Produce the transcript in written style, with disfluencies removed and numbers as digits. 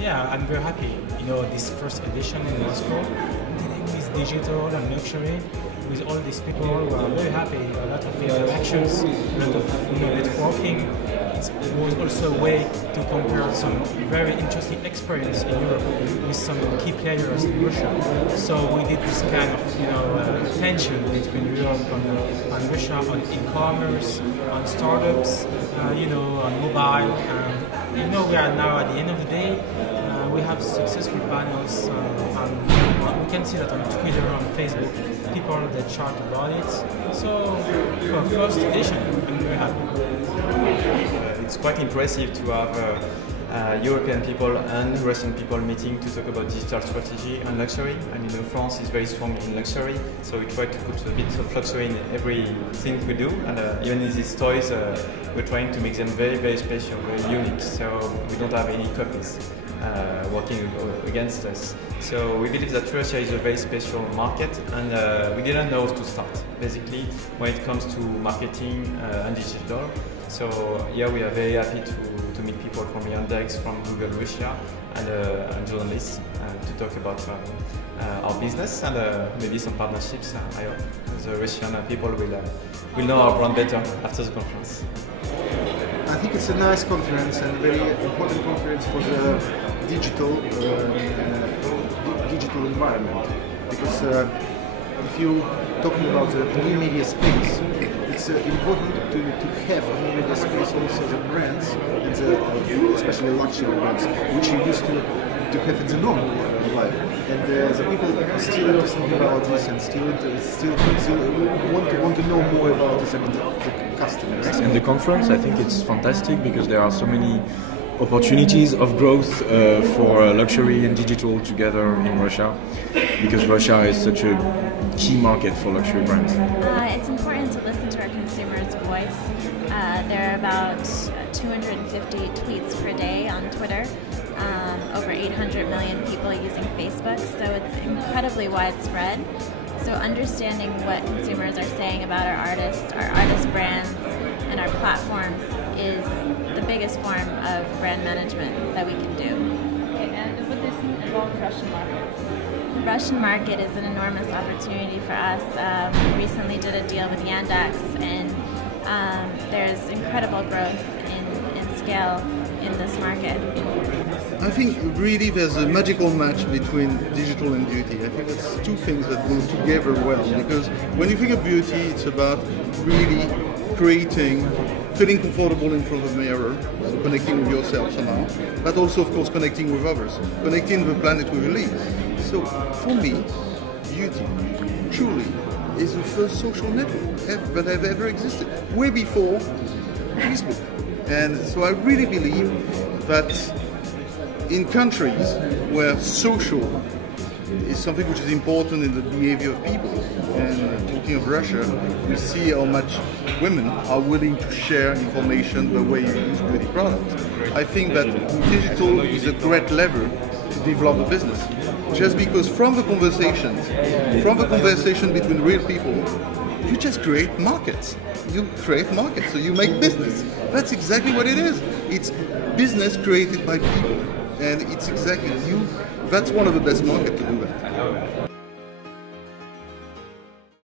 Yeah, I'm very happy. You know, this first edition in Moscow, dealing with digital and luxury, with all these people who are very happy. A lot of interactions, a lot of networking. It was also a way to compare some very interesting experience in Europe with some key players in Russia. So we did this kind of tension between Europe and Russia on e-commerce, on startups, on mobile. We are now at the end of the day. We have successful panels, and we can see that on Twitter, on Facebook, people that chat about it. So for first edition, I'm very happy. It's quite impressive to have European people and Russian people meeting to talk about digital strategy and luxury. I mean, France is very strong in luxury, so we try to put a bit of luxury in everything we do. And even in these toys, we're trying to make them very, very special, very unique. So we don't have any copies working against us. So we believe that Russia is a very special market, and we didn't know how to start, basically, when it comes to marketing and digital. So yeah, we are very happy to meet people from Yandex, from Google Russia, and journalists to talk about our business and maybe some partnerships. I hope the Russian people will know our brand better after the conference. I think it's a nice conference and a very important conference for the digital environment, because if you're talking about the new media space, it's important to have a new media space also the brands, and especially luxury brands, which you used to have in the normal life. And the people are still interested about this and still want to know more about this, the customers. And the conference, I think it's fantastic because there are so many opportunities of growth for luxury and digital together in Russia, because Russia is such a key market for luxury brands. It's important to listen to our consumers' voice. There are about 250 tweets per day on Twitter, over 800 million people using Facebook, so it's incredibly widespread. So understanding what consumers are saying about our artist brands, and our platforms is the biggest form of brand management that we can do. Okay, and would this involve the Russian market? The Russian market is an enormous opportunity for us. We recently did a deal with Yandex, and there's incredible growth in scale in this market. I think really there's a magical match between digital and beauty. I think that's two things that go together well, because when you think of beauty, it's about really feeling comfortable in front of the mirror, so connecting with yourself somehow, but also of course connecting with others, connecting with the planet we live. So for me, beauty truly is the first social network that have ever existed, way before Facebook. And so I really believe that in countries where social is something which is important in the behavior of people, and talking of Russia, you see how much women are willing to share information the way you use beauty products. I think that digital is a great lever to develop a business. Just because from the conversation between real people, you just create markets. You create markets, so you make business. That's exactly what it is. It's business created by people. And it's exactly that's one of the best markets to do that.